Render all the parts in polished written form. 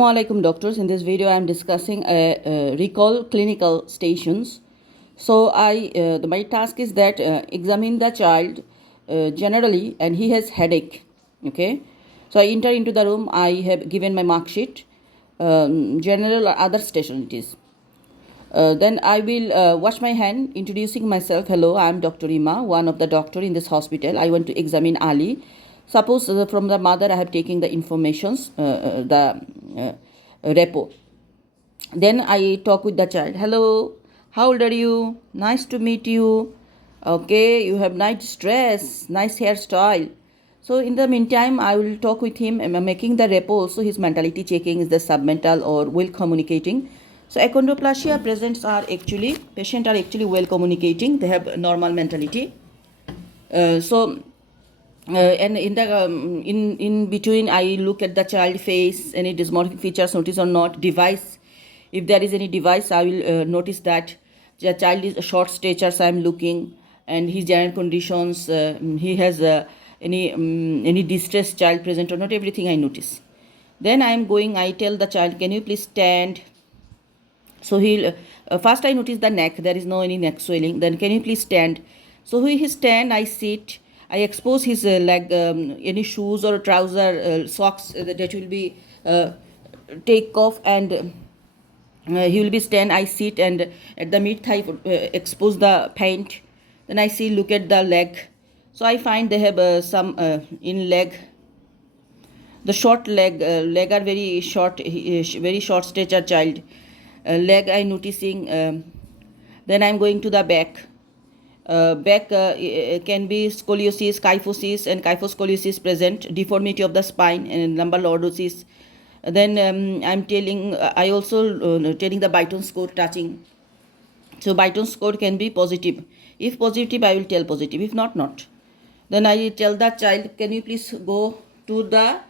Assalamualaikum doctors. In this video I am discussing recall clinical stations. So my task is that examine the child generally, and he has headache. Okay, so I enter into the room. I have given my mark sheet, general or other station it is. Then I will wash my hand, introducing myself. Hello, I am Dr. Ima, one of the doctor in this hospital. I want to examine Ali. Suppose from the mother I have taken the informations, the repo. Then I talk with the child. Hello, how old are you? Nice to meet you. Okay, you have nice dress, nice hairstyle. So in the meantime, I will talk with him, making the repo also. His mentality checking, is the submental or well communicating. So achondroplasia patients are actually well communicating. They have normal mentality. And in between, I look at the child face, any dysmorphic features notice or not. Device, if there is any device, I will notice that the child is a short stature, so I am looking, and his general conditions, he has any distressed child present or not, everything I notice. Then I tell the child, can you please stand? So he'll first I notice the neck, there is no any neck swelling. Then can you please stand? So he stand, I sit, I expose his leg, any shoes or trouser, socks that will be take off, and he will be stand. I sit, and at the mid thigh expose the paint. Then I see, look at the leg. So I find they have some in leg. The short leg are very short, very short stature child. Leg I noticing. Then I'm going to the back. Back can be scoliosis, kyphosis, and kyphoscoliosis present, deformity of the spine, and lumbar lordosis. Then I'm telling, I also telling the Byton score touching. So Byton score can be positive. If positive, I will tell positive. If not, not. Then I tell the child, can you please go to the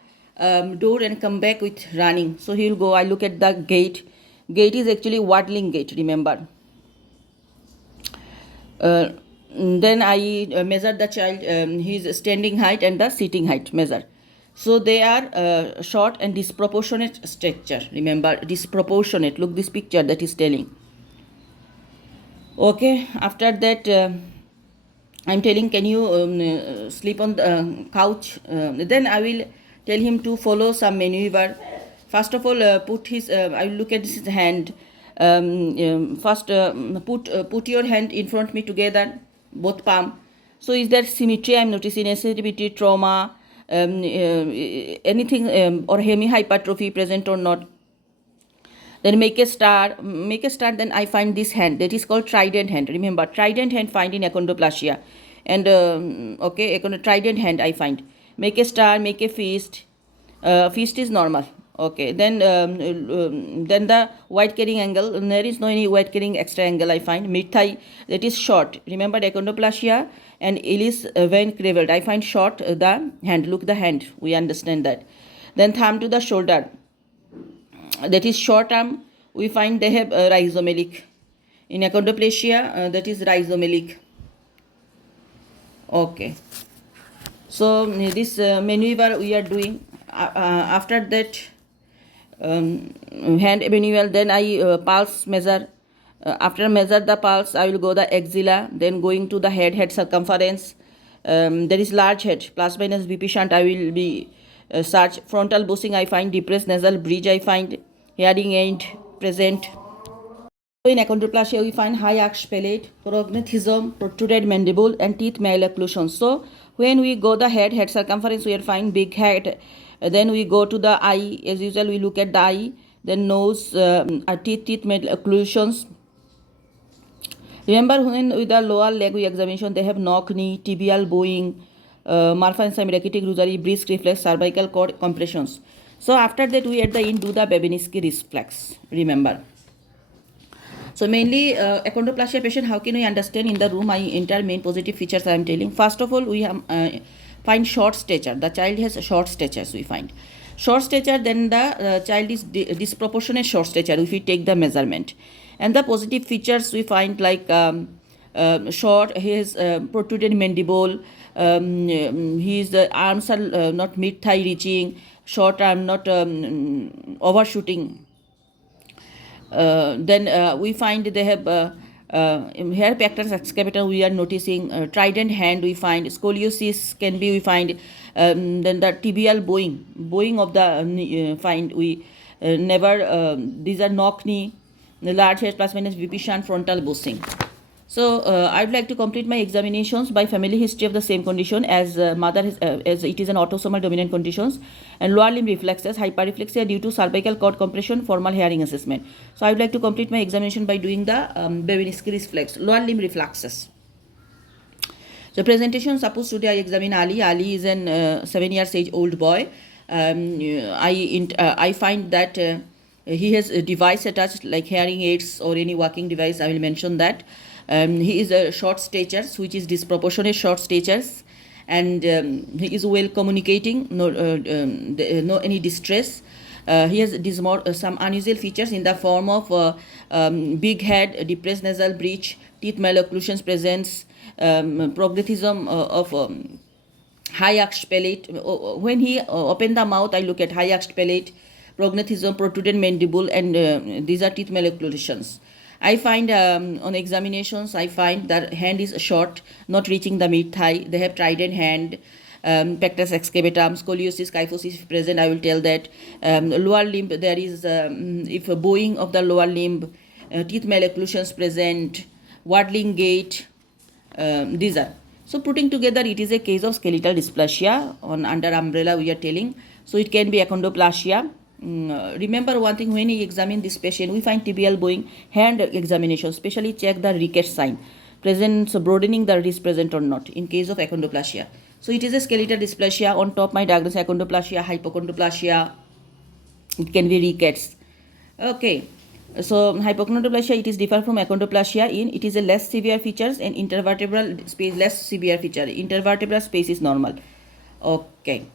door and come back with running. So he will go. I look at the gait. Gait is actually waddling gait, remember. Then I measure the child, his standing height and the sitting height measure. So they are short and disproportionate stature. Remember, disproportionate. Look this picture that is telling. Okay, after that I'm telling, can you sleep on the couch? Then I will tell him to follow some maneuver. First of all, put his. I will look at his hand. First, put your hand in front of me together, both palm. So is there symmetry? I'm noticing sensitivity, trauma, anything, or hemihypertrophy present or not. Then make a star. Then I find this hand, that is called trident hand. Remember, trident hand find in achondroplasia. And okay, trident hand I find. Make a star, make a fist. Fist is normal. Okay, then the wide carrying angle, there is no any wide carrying extra angle I find. Mid thigh, that is short. Remember, achondroplasia and Ellis vein craveled, I find short the hand. Look the hand, we understand that. Then thumb to the shoulder, that is short arm, we find they have rhizomelic. In achondroplasia, that is rhizomelic. Okay, so this maneuver we are doing. After that, hand manual, then I pulse measure. After measure the pulse, I will go the axilla, then going to the head circumference. There is large head, plus minus BP shunt, I will be search. Frontal bossing I find, depressed nasal bridge I find, hearing aid present. So in achondroplasia we find high arch palate, prognathism, protruded mandible, and teeth malocclusion. So when we go the head circumference, we will find big head. Then we go to the eye. As usual, we look at the eye. Then nose, teeth malocclusions. Remember, when with the lower leg we examination, they have knock knee, tibial bowing, Marfan and rachitic rosary, brisk reflex, cervical cord compressions. So after that, we at the end do the Babinski reflex. Remember. So mainly achondroplasia patient, how can we understand? In the room I enter, main positive features I am telling. First of all, we have, find short stature. The child has short statures, we find. Short stature, then the child is disproportionate short stature if we take the measurement. And the positive features we find like short, his protruded mandible, his arms are not mid-thigh reaching, short, I'm not overshooting. Then we find they have hair pectoris excavator, we are noticing trident hand, we find scoliosis can be, we find then the tibial bowing of the knee, find we never these are knock knee, the large head plus minus VP shunt frontal bossing. So I'd like to complete my examinations by family history of the same condition as as it is an autosomal dominant conditions, and lower limb reflexes, hyperreflexia due to cervical cord compression, formal hearing assessment. So I would like to complete my examination by doing the Babinski reflex, lower limb reflexes. So presentation, suppose today I examine Ali. Ali is an 7 years age old boy. I find that he has a device attached like hearing aids or any walking device. I will mention that. He is a short stature, which is disproportionate short statures, and he is well communicating, no any distress. He has some unusual features in the form of big head, depressed nasal bridge, teeth malocclusions presence, prognathism of high arched palate. When he open the mouth, I look at high arched palate, prognathism, protruded mandible, and these are teeth malocclusions. I find on examinations, I find that hand is short, not reaching the mid thigh. They have trident hand, pectoris excavatum, scoliosis, kyphosis present. I will tell that. Lower limb, there is if a bowing of the lower limb, teeth malocclusions present, waddling gait. These are. So putting together, it is a case of skeletal dysplasia. On under umbrella, we are telling. So it can be achondroplasia. Remember one thing, when we examine this patient, we find tibial bowing, hand examination, especially check the ricket sign, presence, broadening the wrist present or not in case of achondroplasia. So it is a skeletal dysplasia. On top my diagnosis, achondroplasia, hypochondroplasia, it can be rickets. Okay, so hypochondroplasia, it is different from achondroplasia in it is a less severe features and intervertebral space less severe feature. Intervertebral space is normal. Okay.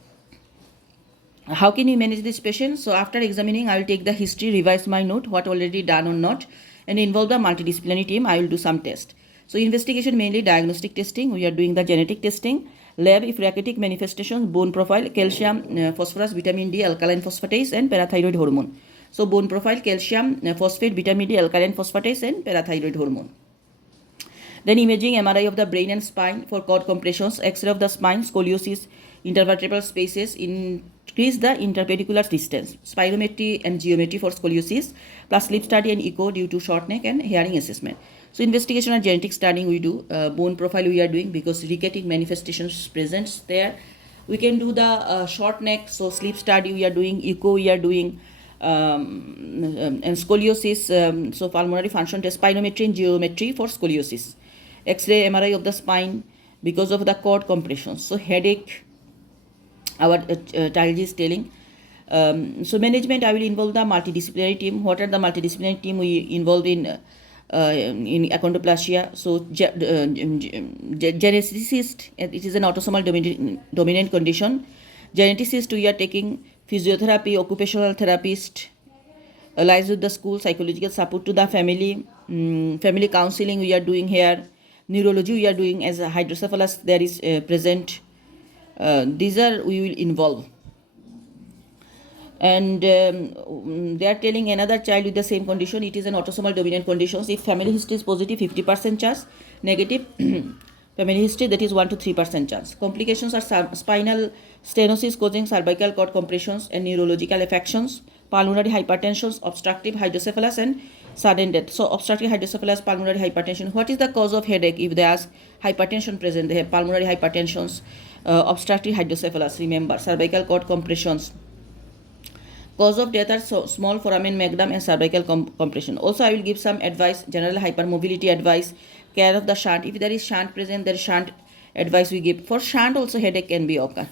How can you manage this patient? So after examining, I will take the history, revise my note, what already done or not, and involve the multidisciplinary team. I will do some test. So investigation, mainly diagnostic testing. We are doing the genetic testing. Lab, if rachitic manifestations, bone profile, calcium, phosphorus, vitamin D, alkaline phosphatase, and parathyroid hormone. So bone profile, calcium, phosphate, vitamin D, alkaline phosphatase, and parathyroid hormone. Then imaging, MRI of the brain and spine for cord compressions, X-ray of the spine, scoliosis, intervertebral spaces, increase the interpedicular distance, spirometry and geometry for scoliosis, plus sleep study and echo due to short neck and hearing assessment. So investigation and genetic studying we do, bone profile we are doing because rickety manifestations presents there. We can do the short neck, so sleep study we are doing, echo we are doing, and scoliosis, so pulmonary function test, spirometry and geometry for scoliosis. X-ray, MRI of the spine because of the cord compression. So headache, our child is telling. So management, I will involve the multidisciplinary team. What are the multidisciplinary team we involved in achondroplasia? So geneticist, it is an autosomal dominant condition. Geneticist, we are taking physiotherapy, occupational therapist, lies with the school, psychological support to the family, family counseling we are doing here. Neurology we are doing as a hydrocephalus there is present. These are we will involve. And they are telling another child with the same condition, it is an autosomal dominant conditions. If family history is positive, 50% chance, negative family history, that is 1 to 3% chance. Complications are spinal stenosis causing cervical cord compressions and neurological affections, pulmonary hypertension, obstructive hydrocephalus, and sudden death. So obstructive hydrocephalus, pulmonary hypertension. What is the cause of headache? If they ask hypertension present, they have pulmonary hypertensions, obstructive hydrocephalus, remember, cervical cord compressions. Cause of death are small foramen magnum and cervical compression. Also, I will give some advice, general hypermobility advice, care of the shunt. If there is shunt present, there is shunt advice we give. For shunt also headache can be occur.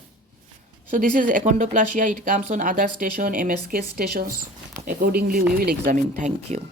So this is achondroplasia. It comes on other station, MSK stations. Accordingly, we will examine. Thank you.